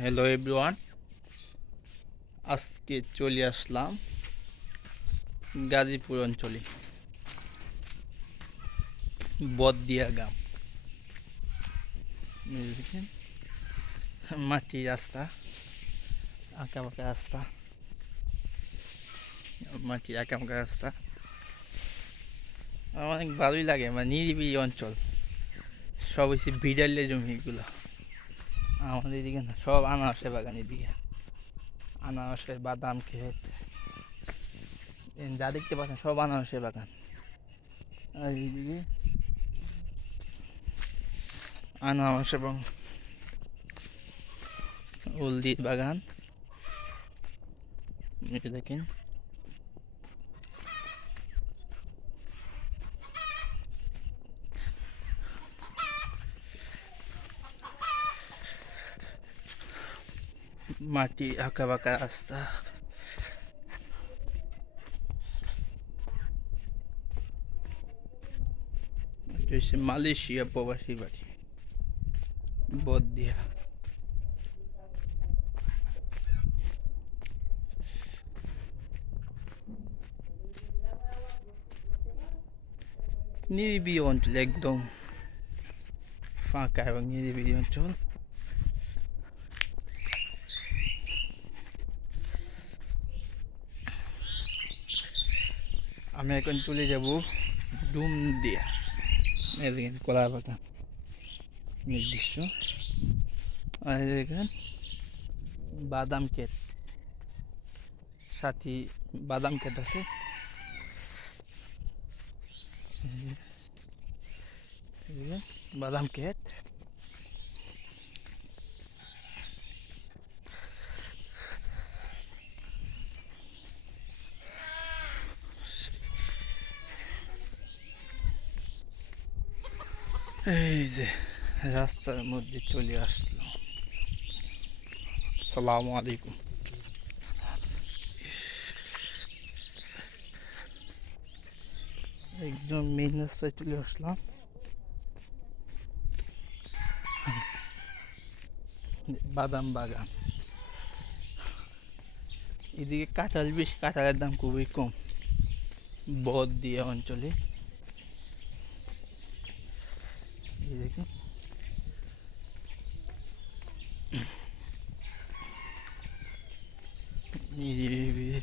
Hello everyone আজকে চলে আসলাম গাজীপুর অঞ্চলে বদিয়া গ্রাম। দেখেন, মাটি রাস্তা আঁকা বাঁকা রাস্তা মাটি আঁকা বাঁকা রাস্তা অনেক ভালোই লাগে মানে নিরিবিলি অঞ্চল। সব হচ্ছে ভিডালে জমি এগুলো। আমাদের এদিকে না, সব আনারসের বাগান এদিকে। আনারসের বাদাম ক্ষেত। যা দেখতে পাচ্ছেন, সব আনারসের বাগান। আর এইদিকে আনারস এবং হলদির বাগান। দেখেন। মাটি আঁকা বাঁকা রাস্তা এটা হচ্ছে মালয়েশিয়া প্রবাসী বাড়ি বদিয়া নিরিবিলি অঞ্চল একদম ফাঁকা এবং নিরিবিলি অঞ্চল আমি এখন চলে যাব ডুম দিয়া। এদিকে কলা বাগান নির্দিষ্ট। আর দেখেন, বাদাম ক্ষেত। সাথী বাদাম ক্ষেত আছে। বাদাম ক্ষেত। এই যে, রাস্তার মধ্যে চলে আসলাম। সালামু আলাইকুম। একদম মেন রাস্তায় চলে আসলাম। বাদাম বাগান। এদিকে কাঁঠাল বেশি, কাঁঠালের দাম খুবই কম। বদ দিয়ে অঞ্চলে এই দেখুন নিরিবিলি